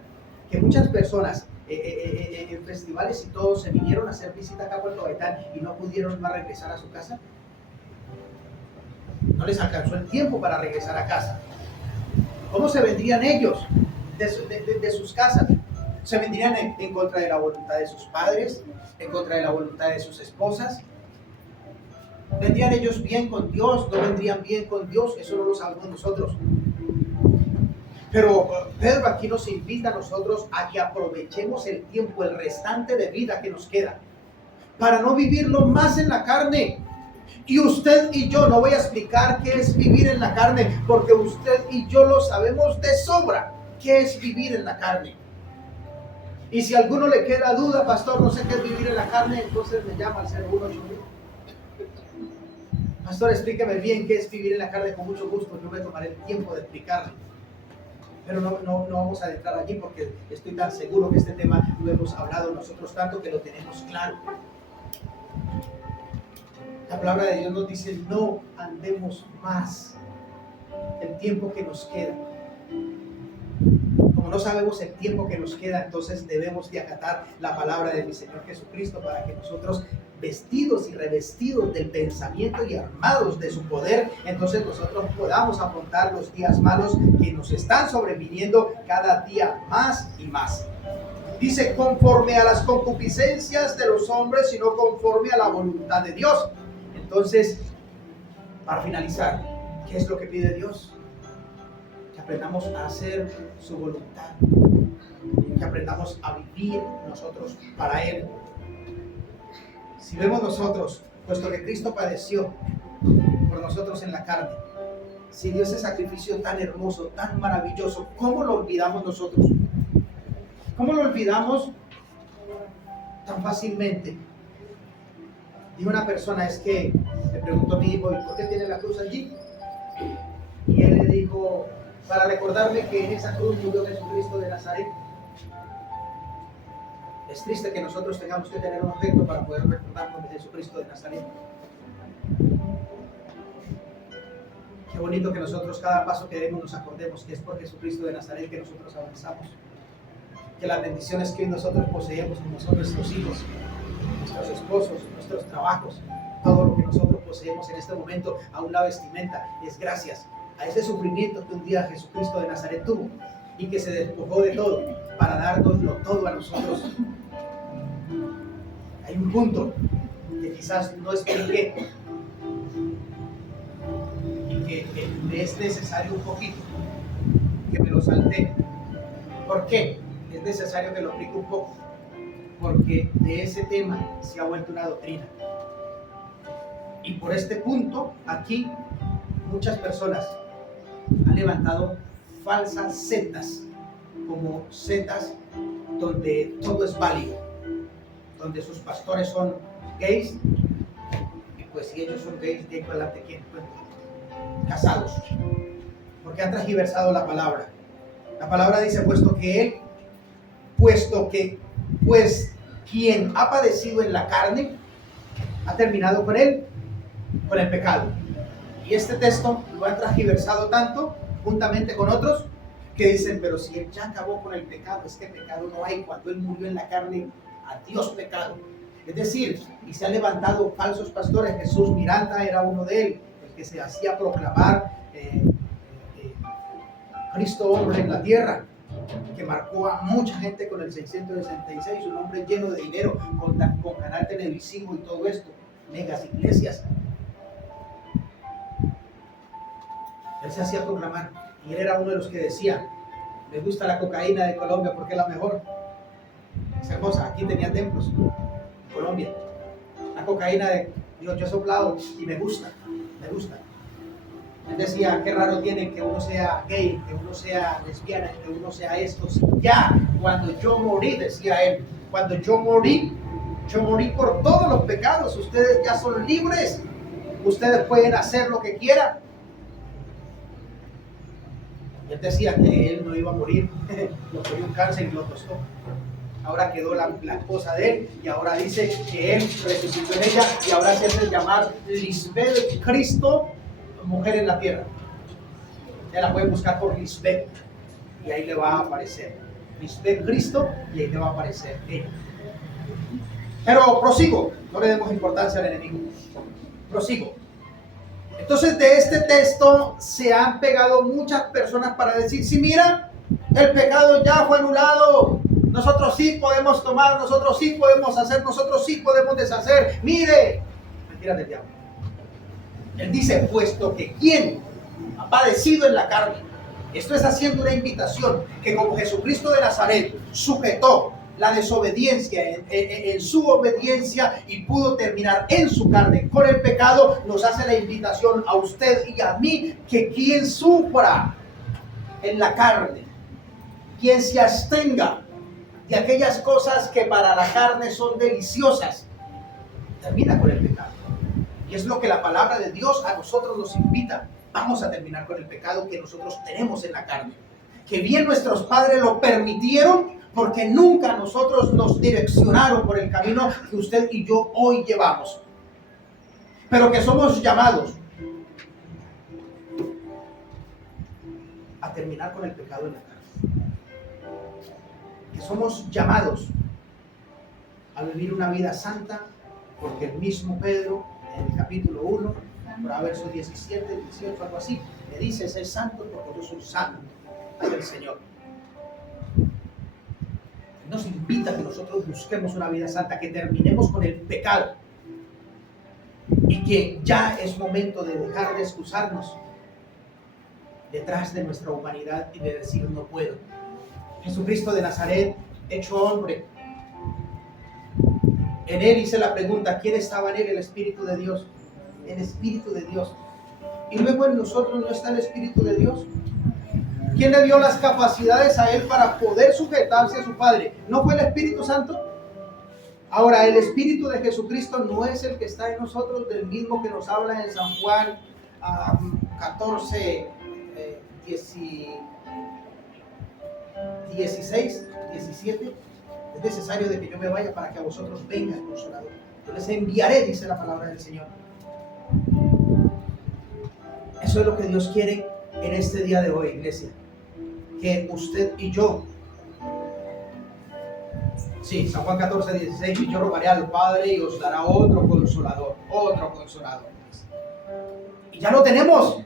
que muchas personas en festivales y todo se vinieron a hacer visita acá a Puerto Gaitán y no pudieron más regresar a su casa, no les alcanzó el tiempo para regresar a casa. ¿Cómo se vendrían ellos de sus casas? Se vendrían en contra de la voluntad de sus padres, en contra de la voluntad de sus esposas. ¿Vendrían ellos bien con Dios? ¿No vendrían bien con Dios? Eso no lo sabemos nosotros. Pero Pedro aquí nos invita a nosotros a que aprovechemos el tiempo, el restante de vida que nos queda, para no vivirlo más en la carne. Y usted y yo, no voy a explicar qué es vivir en la carne, porque usted y yo lo sabemos de sobra, qué es vivir en la carne. Y si a alguno le queda duda: pastor, no sé qué es vivir en la carne, entonces me llama al 018000. Pastor, explíqueme bien qué es vivir en la carne. Con mucho gusto, yo me tomaré el tiempo de explicarle. Pero no vamos a entrar allí, porque estoy tan seguro que este tema lo hemos hablado nosotros tanto que lo tenemos claro. La palabra de Dios nos dice: no andemos más el tiempo que nos queda. Como no sabemos el tiempo que nos queda, entonces debemos de acatar la palabra de mi Señor Jesucristo, para que nosotros, vestidos y revestidos del pensamiento y armados de su poder, entonces nosotros podamos afrontar los días malos que nos están sobreviniendo cada día más y más. Dice, conforme a las concupiscencias de los hombres, sino conforme a la voluntad de Dios. Entonces, para finalizar, ¿qué es lo que pide Dios? Que aprendamos a hacer su voluntad, que aprendamos a vivir nosotros para Él. Si vemos nosotros, puesto que Cristo padeció por nosotros en la carne, si dio ese sacrificio tan hermoso, tan maravilloso, ¿cómo lo olvidamos nosotros? ¿Cómo lo olvidamos tan fácilmente? Dijo una persona, es que le preguntó a mi hijo, ¿y por qué tiene la cruz allí? Y él le dijo, para recordarme que en esa cruz murió Jesucristo de Nazaret. Es triste que nosotros tengamos que tener un objeto para poder recordarnos de Jesucristo de Nazaret. Qué bonito que nosotros cada paso que demos nos acordemos que es por Jesucristo de Nazaret que nosotros avanzamos. Que las bendiciones que nosotros poseemos como son nuestros hijos, nuestros esposos, nuestros trabajos, todo lo que nosotros poseemos en este momento, aún la vestimenta, es gracias a ese sufrimiento que un día Jesucristo de Nazaret tuvo y que se despojó de todo para darnoslo todo a nosotros. Hay un punto que quizás no expliqué y que es necesario un poquito que me lo salté. ¿Por qué? Es necesario que lo explique un poco, porque de ese tema se ha vuelto una doctrina. Y por este punto, aquí, muchas personas han levantado falsas sectas, como sectas donde todo es válido, donde sus pastores son gays, y pues si ellos son gays, de ahí para adelante, ¿quién? Pues, casados, porque han transgiversado la palabra. La palabra dice, pues quien ha padecido en la carne, ha terminado con él, con el pecado. Y este texto lo han transgiversado tanto, juntamente con otros, que dicen, pero si él ya acabó con el pecado, es que pecado no hay. Cuando él murió en la carne, adiós pecado. Es decir, y se han levantado falsos pastores. Jesús Miranda era uno de él, el que se hacía proclamar Cristo hombre en la tierra, que marcó a mucha gente con el 666, un hombre lleno de dinero, con canal televisivo y todo esto, megas iglesias. Él se hacía proclamar y él era uno de los que decía, me gusta la cocaína de Colombia porque es la mejor. Es hermosa, aquí tenía templos en Colombia. La cocaína yo he soplado y me gusta. Él decía, qué raro tiene que uno sea gay, que uno sea lesbiana, que uno sea esto. Si ya, cuando yo morí, decía él, cuando yo morí por todos los pecados, ustedes ya son libres, ustedes pueden hacer lo que quieran. Y él decía que él no iba a morir, lo cogió un cáncer y lo costó. Ahora quedó la esposa de él y ahora dice que él resucitó en ella y ahora se hace llamar Lisbeth Cristo, mujer en la tierra. Ya la pueden buscar por Lisbeth y ahí le va a aparecer Lisbeth Cristo y ahí le va a aparecer ella. Pero prosigo, no le demos importancia al enemigo. Prosigo. Entonces de este texto se han pegado muchas personas para decir, sí, mira, el pecado ya fue anulado, nosotros sí podemos tomar, nosotros sí podemos hacer, nosotros sí podemos deshacer. Mire, mentiras del diablo. Él dice, puesto que quien ha padecido en la carne, esto es haciendo una invitación, que como Jesucristo de Nazaret sujetó la desobediencia en su obediencia y pudo terminar en su carne con el pecado, nos hace la invitación a usted y a mí, que quien sufra en la carne, quien se abstenga de aquellas cosas que para la carne son deliciosas, termina con el pecado. Y es lo que la palabra de Dios a nosotros nos invita. Vamos a terminar con el pecado que nosotros tenemos en la carne. Que bien nuestros padres lo permitieron, porque nunca nosotros nos direccionaron por el camino que usted y yo hoy llevamos. Pero que somos llamados a terminar con el pecado en la carne. Que somos llamados a vivir una vida santa, porque el mismo Pedro, en el capítulo 1, por versos 17, 18, algo así, le dice, ser santo porque yo soy santo, es el Señor. nos invita a que nosotros busquemos una vida santa, que terminemos con el pecado y que ya es momento de dejar de excusarnos detrás de nuestra humanidad y de decir no puedo. Jesucristo de Nazaret, hecho hombre, en él hice la pregunta, ¿quién estaba en él? El Espíritu de Dios. El Espíritu de Dios. Y luego en nosotros no está el Espíritu de Dios. ¿Quién le dio las capacidades a él para poder sujetarse a su Padre? ¿No fue el Espíritu Santo? Ahora, el Espíritu de Jesucristo no es el que está en nosotros, del mismo que nos habla en San Juan 14, 16, 17. Es necesario de que yo me vaya para que a vosotros venga el Consolador. Yo les enviaré, dice la palabra del Señor. Eso es lo que Dios quiere en este día de hoy, iglesia. Que usted y yo, sí, San Juan 14, 16, y yo rogaré al Padre y os dará otro consolador. Y ya lo tenemos.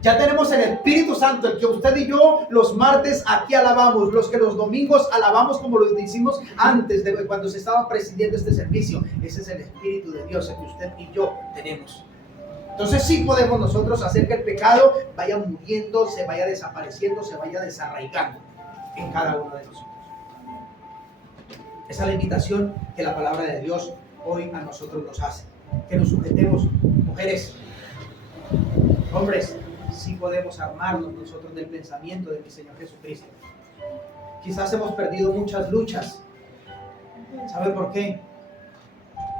Ya tenemos el Espíritu Santo, el que usted y yo los martes aquí alabamos, los que los domingos alabamos como lo hicimos antes de cuando se estaba presidiendo este servicio. Ese es el Espíritu de Dios, el que usted y yo tenemos. Entonces sí podemos nosotros hacer que el pecado vaya muriendo, se vaya desapareciendo, se vaya desarraigando en cada uno de nosotros. Esa es la invitación que la palabra de Dios hoy a nosotros nos hace. Que nos sujetemos, mujeres, hombres. Sí podemos armarnos nosotros del pensamiento de mi Señor Jesucristo. Quizás hemos perdido muchas luchas. ¿Sabe por qué?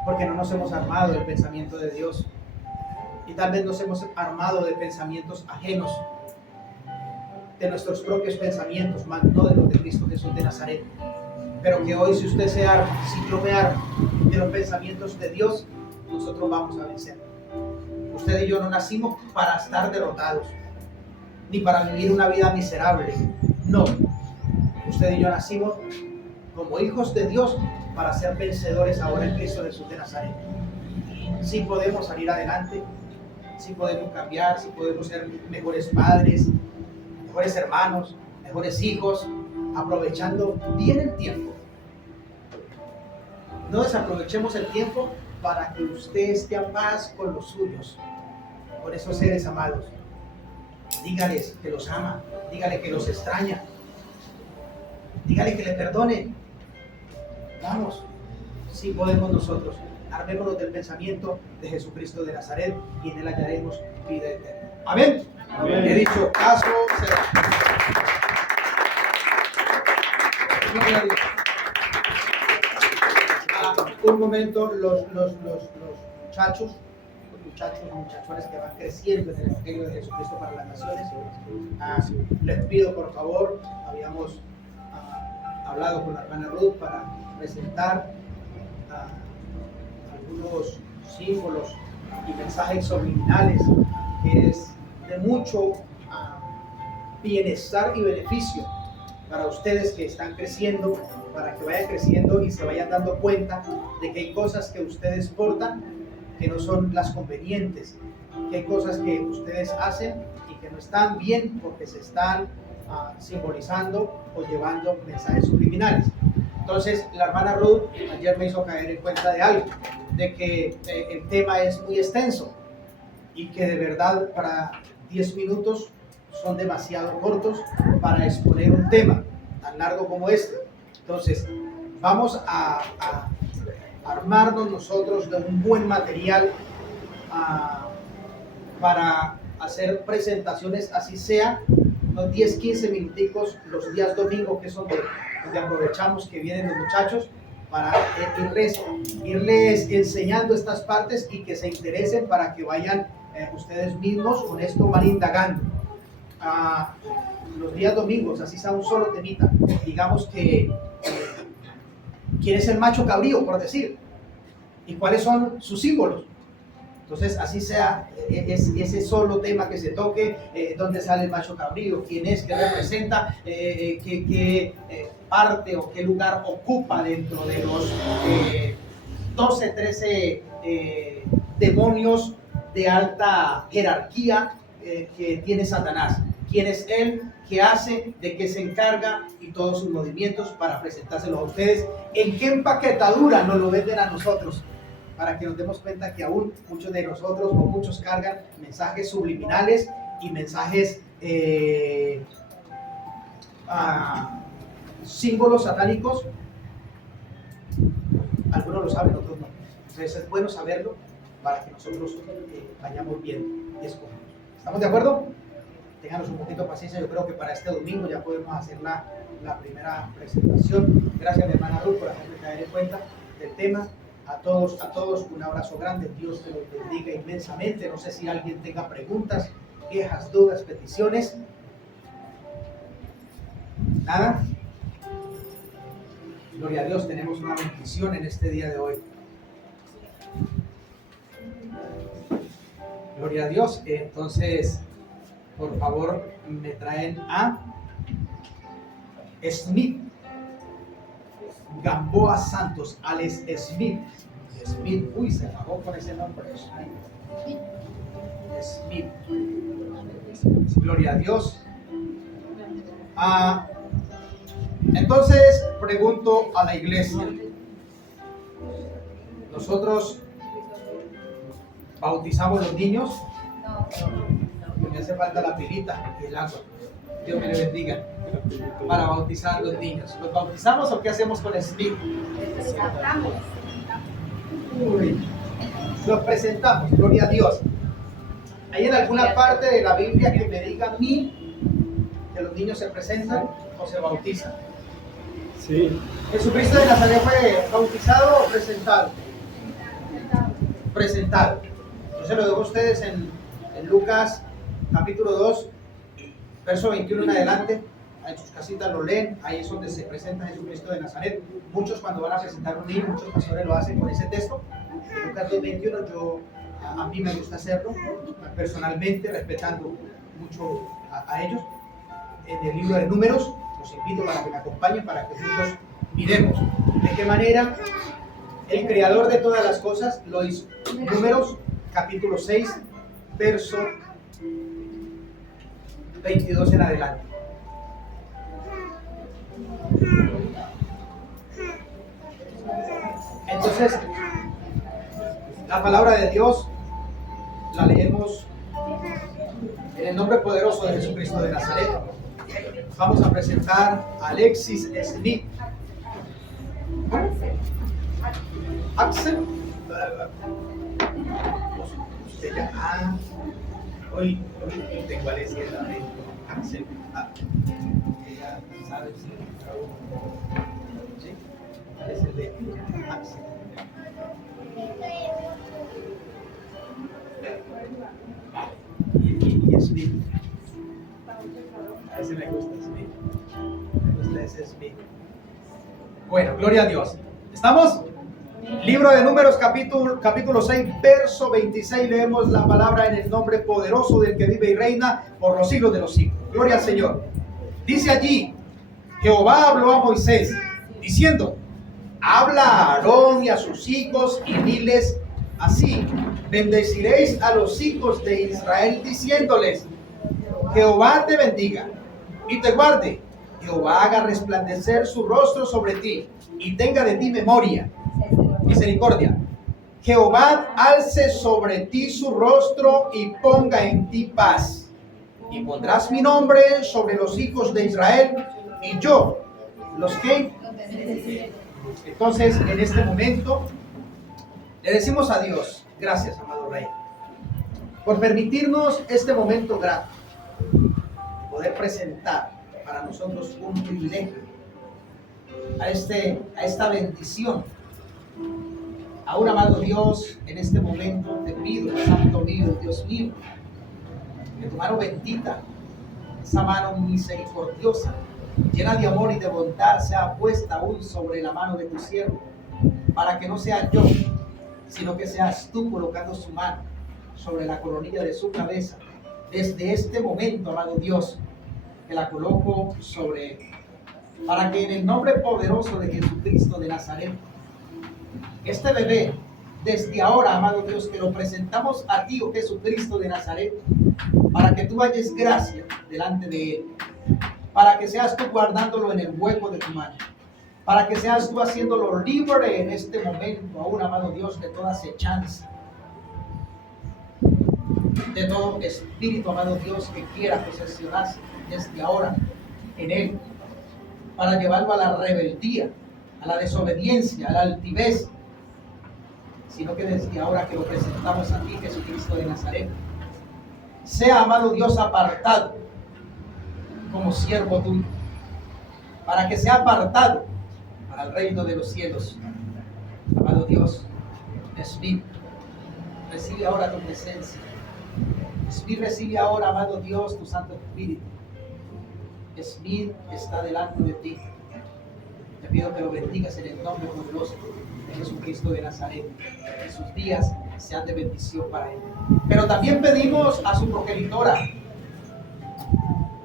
Porque no nos hemos armado del pensamiento de Dios. Y tal vez nos hemos armado de pensamientos ajenos, de nuestros propios pensamientos, más no de los de Cristo Jesús de Nazaret. Pero que hoy, si usted se arma, si yo me armo de los pensamientos de Dios, nosotros vamos a vencer. Usted y yo no nacimos para estar derrotados, ni para vivir una vida miserable. No. Usted y yo nacimos como hijos de Dios para ser vencedores ahora en Cristo Jesús de Nazaret. Sí podemos salir adelante, sí podemos cambiar, sí podemos ser mejores padres, mejores hermanos, mejores hijos, aprovechando bien el tiempo. No desaprovechemos el tiempo para que usted esté en paz con los suyos, con esos seres amados. Dígales que los ama, dígale que los extraña, dígale que le perdone. Vamos, sí podemos nosotros. Armémonos del pensamiento de Jesucristo de Nazaret y en él hallaremos vida eterna. Amén. Amén. He dicho, caso será. Un momento, los muchachones que van creciendo en el Evangelio de Jesucristo para las naciones. Les pido, por favor, habíamos hablado con la hermana Ruth para presentar algunos símbolos y mensajes subliminales que es de mucho bienestar y beneficio para ustedes que están creciendo, para que vayan creciendo y se vayan dando cuenta de que hay cosas que ustedes portan que no son las convenientes, que hay cosas que ustedes hacen y que no están bien porque se están simbolizando o llevando mensajes subliminales. Entonces la hermana Ruth ayer me hizo caer en cuenta de algo, de que el tema es muy extenso y que de verdad para 10 minutos son demasiado cortos para exponer un tema tan largo como este. Entonces vamos a armarnos nosotros de un buen material para hacer presentaciones, así sea unos 10-15 minuticos los días domingos, que es donde aprovechamos que vienen los muchachos para irles enseñando estas partes y que se interesen para que vayan ustedes mismos con esto van indagando. Los días domingos, así sea un solo temita, digamos que quién es el macho cabrío, por decir, y cuáles son sus símbolos. Entonces, así sea ese solo tema que se toque, dónde sale el macho cabrío, quién es, qué representa, qué parte o qué lugar ocupa dentro de los 12, 13 demonios de alta jerarquía que tiene Satanás. quién es Él, qué hace, de qué se encarga y todos sus movimientos para presentárselo a ustedes. En qué empaquetadura nos lo venden a nosotros, para que nos demos cuenta que aún muchos de nosotros o muchos cargan mensajes subliminales y mensajes símbolos satánicos. Algunos lo saben, otros no. Entonces es bueno saberlo para que nosotros vayamos bien y escojamos. ¿Estamos de acuerdo? Ténganos un poquito de paciencia. Yo creo que para este domingo ya podemos hacer la primera presentación. Gracias, mi hermana Ruth, por hacerme caer en cuenta del tema. A todos un abrazo grande. Dios te los bendiga inmensamente. No sé si alguien tenga preguntas, quejas, dudas, peticiones. ¿Nada? Gloria a Dios, tenemos una bendición en este día de hoy. Gloria a Dios. Entonces, por favor, me traen a Smith Gamboa Santos, Alex Smith. Smith, uy, se acabó con ese nombre. Smith. Gloria a Dios. Entonces, pregunto a la iglesia. ¿Nosotros bautizamos los niños? Me hace falta la pilita y el agua. Dios me le bendiga. Para bautizar a los niños. ¿Los bautizamos o qué hacemos con el Smith? Uy, los presentamos, gloria a Dios. ¿Hay en alguna parte de la Biblia que me diga a mí que los niños se presentan o se bautizan? Sí. ¿Jesucristo de Nazaret fue bautizado o presentado? Presentado. Yo se lo dejo a ustedes en Lucas capítulo 2, verso 21 en adelante. En sus casitas lo leen, ahí es donde se presenta Jesucristo de Nazaret. Muchos cuando van a presentar un niño, muchos pastores lo hacen con ese texto. En Lucas 2:21 a mí me gusta hacerlo, personalmente, respetando mucho a ellos. En el libro de Números, los invito para que me acompañen, para que juntos miremos de qué manera el creador de todas las cosas lo hizo. Números capítulo 6, verso 22 en adelante. Entonces, la palabra de Dios la leemos en el nombre poderoso de Jesucristo de Nazaret. Vamos a presentar a Alexis Smith. Axel. Usted ya. Hoy tengo a Alexis en la mente. Axel. Ella sabe si. ¿Sí? Es el de Axel. Y Smith. A ese me gusta Smith. Me gusta ese Smith. Bueno, gloria a Dios. ¿Estamos? Libro de Números, capítulo 6, verso 26. Leemos la palabra en el nombre poderoso del que vive y reina por los siglos de los siglos. Gloria al Señor. Dice allí: Jehová habló a Moisés, diciendo: habla a Aarón y a sus hijos y diles así: bendeciréis a los hijos de Israel, diciéndoles: Jehová te bendiga y te guarde. Jehová haga resplandecer su rostro sobre ti y tenga de ti memoria, misericordia. Jehová alce sobre ti su rostro y ponga en ti paz. Y pondrás mi nombre sobre los hijos de Israel, y yo los que... Entonces, en este momento, le decimos a Dios: gracias, amado Rey, por permitirnos este momento grato, poder presentar para nosotros un privilegio a esta bendición. Ahora, amado Dios, en este momento te pido, Santo mío, Dios mío, que tu mano bendita, esa mano misericordiosa, llena de amor y de bondad, sea puesta aún sobre la mano de tu siervo, para que no sea yo, sino que seas tú colocando su mano sobre la coronilla de su cabeza. Desde este momento, amado Dios, que la coloco sobre él, para que en el nombre poderoso de Jesucristo de Nazaret, este bebé desde ahora, amado Dios, que lo presentamos a ti, oh Jesucristo de Nazaret, para que tú halles gracia delante de él, para que seas tú guardándolo en el hueco de tu mano, para que seas tú haciéndolo libre en este momento, aún, amado Dios, de toda acechanza, de todo espíritu, amado Dios, que quiera posesionarse desde ahora en él, para llevarlo a la rebeldía, a la desobediencia, a la altivez, sino que desde ahora que lo presentamos a ti, Jesucristo de Nazaret, sea, amado Dios, apartado como siervo tuyo, para que sea apartado para el reino de los cielos. Amado Dios, Espíritu, recibe ahora tu presencia. Espíritu, recibe ahora, amado Dios, tu Santo Espíritu. Espíritu está delante de ti. Te pido que lo bendigas en el nombre poderoso de Jesucristo de Nazaret, que sus días sean de bendición para él. Pero también pedimos a su progenitora,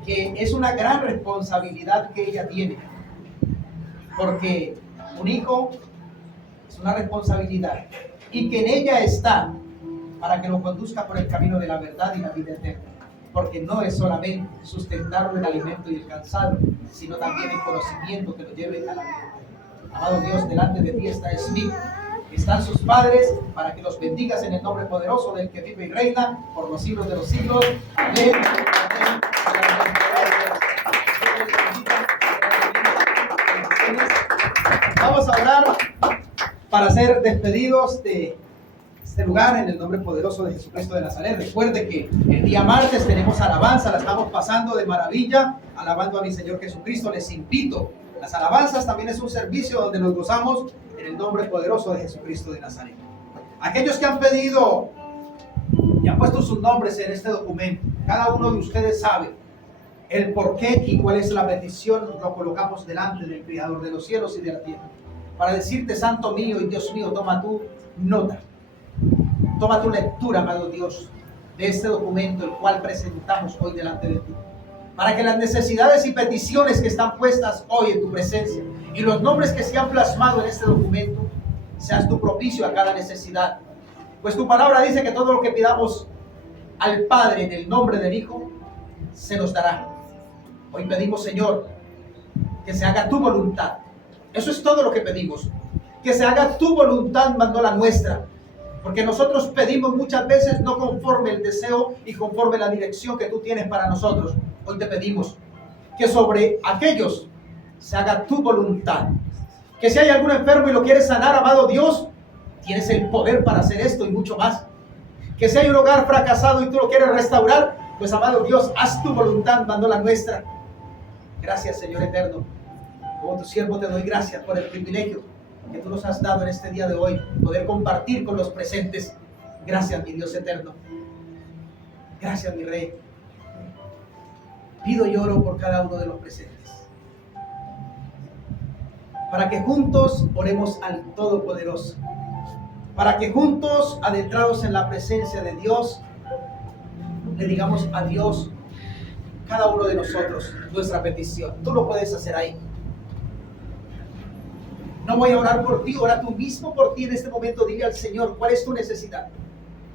que es una gran responsabilidad que ella tiene, porque un hijo es una responsabilidad, y que en ella está para que lo conduzca por el camino de la verdad y la vida eterna, porque no es solamente sustentarlo en alimento y el cansado, sino también el conocimiento que lo lleve a la vida. Amado Dios, delante de ti está Smith, están sus padres, para que los bendigas en el nombre poderoso del que vive y reina por los siglos de los siglos. Amén. Amén. Vamos a orar para ser despedidos de este lugar en el nombre poderoso de Jesucristo de Nazaret. Recuerde que el día martes tenemos alabanza, la estamos pasando de maravilla, alabando a mi Señor Jesucristo. Les invito, las alabanzas también es un servicio donde nos gozamos en el nombre poderoso de Jesucristo de Nazaret. Aquellos que han pedido y han puesto sus nombres en este documento, cada uno de ustedes sabe el por qué y cuál es la petición. Lo colocamos delante del Creador de los cielos y de la tierra, para decirte: Santo mío y Dios mío, toma tu nota, toma tu lectura, amado Dios, de este documento, el cual presentamos hoy delante de ti, para que las necesidades y peticiones que están puestas hoy en tu presencia y los nombres que se han plasmado en este documento, seas tu propicio a cada necesidad. Pues tu palabra dice que todo lo que pidamos al Padre en el nombre del Hijo, se nos dará. Hoy pedimos, Señor, que se haga tu voluntad. Eso es todo lo que pedimos. Que se haga tu voluntad, más no la nuestra. Porque nosotros pedimos muchas veces no conforme el deseo y conforme la dirección que tú tienes para nosotros. Hoy te pedimos que sobre aquellos se haga tu voluntad. Que si hay algún enfermo y lo quieres sanar, amado Dios, tienes el poder para hacer esto y mucho más. Que si hay un hogar fracasado y tú lo quieres restaurar, pues, amado Dios, haz tu voluntad, más no la nuestra. Gracias, Señor eterno. Como tu siervo te doy gracias por el privilegio que tú nos has dado en este día de hoy, poder compartir con los presentes. Gracias, mi Dios eterno. Gracias, mi Rey. Pido y oro por cada uno de los presentes, para que juntos oremos al Todopoderoso, para que juntos, adentrados en la presencia de Dios, le digamos a Dios, cada uno de nosotros, nuestra petición. Tú lo puedes hacer ahí. No voy a orar por ti, ora tú mismo por ti en este momento. Dile al Señor cuál es tu necesidad.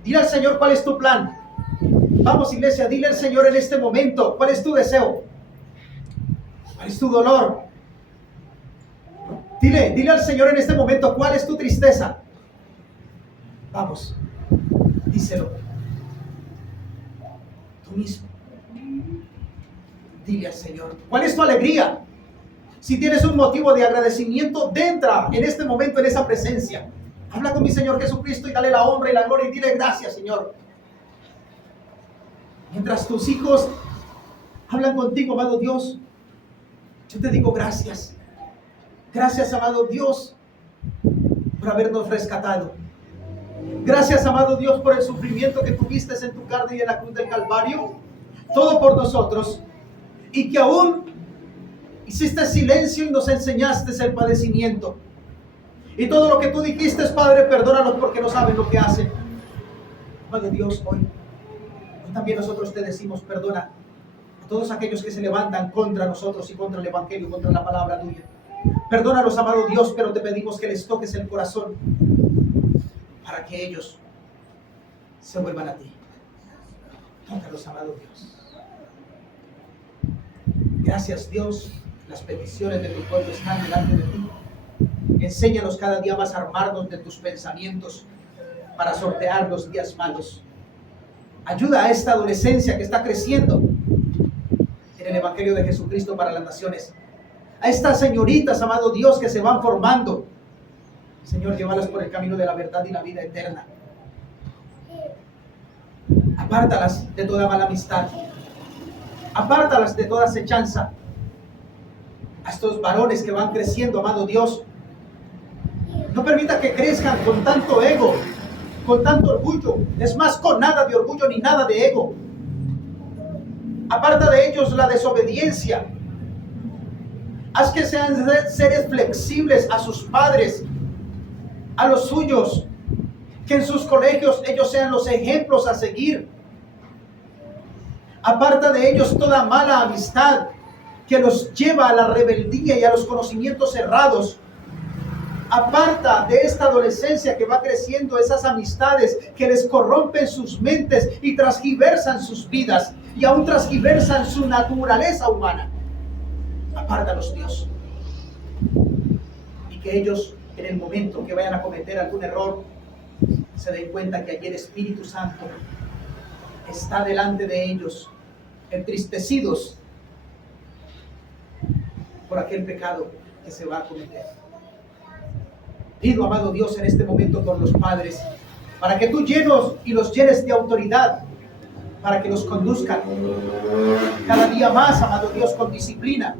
Dile al Señor cuál es tu plan. Vamos, iglesia, dile al Señor en este momento cuál es tu deseo, cuál es tu dolor. Dile al Señor en este momento cuál es tu tristeza. Vamos, díselo. Tú mismo. Dile al Señor cuál es tu alegría. Si tienes un motivo de agradecimiento, entra en este momento en esa presencia. Habla con mi Señor Jesucristo y dale la honra y la gloria y dile: gracias, Señor. Mientras tus hijos hablan contigo, amado Dios, yo te digo gracias. Gracias, amado Dios, por habernos rescatado. Gracias, amado Dios, por el sufrimiento que tuviste en tu carne y en la cruz del Calvario. Todo por nosotros. Y que aún hiciste silencio y nos enseñaste el padecimiento. Y todo lo que tú dijiste, Padre, perdónalos porque no saben lo que hacen. Padre Dios, hoy también nosotros te decimos: perdona a todos aquellos que se levantan contra nosotros y contra el Evangelio, contra la palabra tuya. Perdónalos, amado Dios, pero te pedimos que les toques el corazón para que ellos se vuelvan a ti. Tócalos, amado Dios. Gracias, Dios. Las peticiones de tu pueblo están delante de ti. Enséñanos cada día más a armarnos de tus pensamientos para sortear los días malos. Ayuda a esta adolescencia que está creciendo en el Evangelio de Jesucristo para las naciones. A estas señoritas, amado Dios, que se van formando. Señor, llévalas por el camino de la verdad y la vida eterna. Apártalas de toda mala amistad. Apártalas de toda acechanza. A estos varones que van creciendo, amado Dios, no permita que crezcan con tanto ego, con tanto orgullo. Es más, con nada de orgullo ni nada de ego. Aparta de ellos la desobediencia. Haz que sean seres flexibles a sus padres, a los suyos. Que en sus colegios ellos sean los ejemplos a seguir. Aparta de ellos toda mala amistad que los lleva a la rebeldía y a los conocimientos errados. Aparta de esta adolescencia que va creciendo esas amistades que les corrompen sus mentes y transgiversan sus vidas y aún transgiversan su naturaleza humana. Apártalos, Dios. Y que ellos, en el momento que vayan a cometer algún error, se den cuenta que allí el Espíritu Santo está delante de ellos, entristecidos por aquel pecado que se va a cometer. Pido, amado Dios, en este momento por los padres, para que tú los llenes de autoridad, para que los conduzcan cada día más, amado Dios, con disciplina.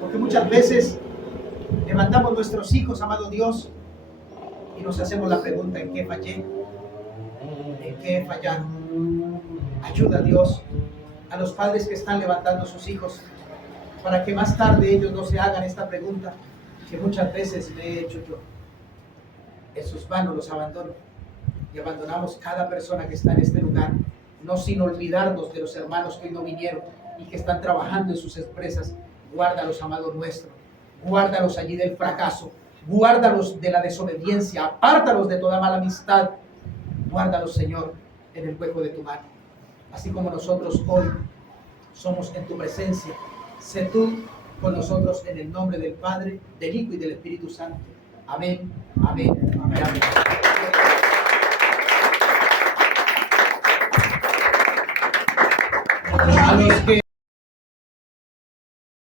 Porque muchas veces levantamos nuestros hijos, amado Dios, y nos hacemos la pregunta: ¿en qué fallé? ¿En qué he fallado? Ayuda, Dios, a los padres que están levantando a sus hijos, para que más tarde ellos no se hagan esta pregunta que muchas veces me he hecho yo. En sus manos los abandono y abandonamos cada persona que está en este lugar, no sin olvidarnos de los hermanos que hoy no vinieron y que están trabajando en sus empresas. Guárdalos, amado nuestro, guárdalos allí del fracaso, guárdalos de la desobediencia, apártalos de toda mala amistad, guárdalos, Señor, en el hueco de tu mano. Así como nosotros hoy somos en tu presencia, sé tú con nosotros en el nombre del Padre, del Hijo y del Espíritu Santo. Amén, amén, amén, amén. A los que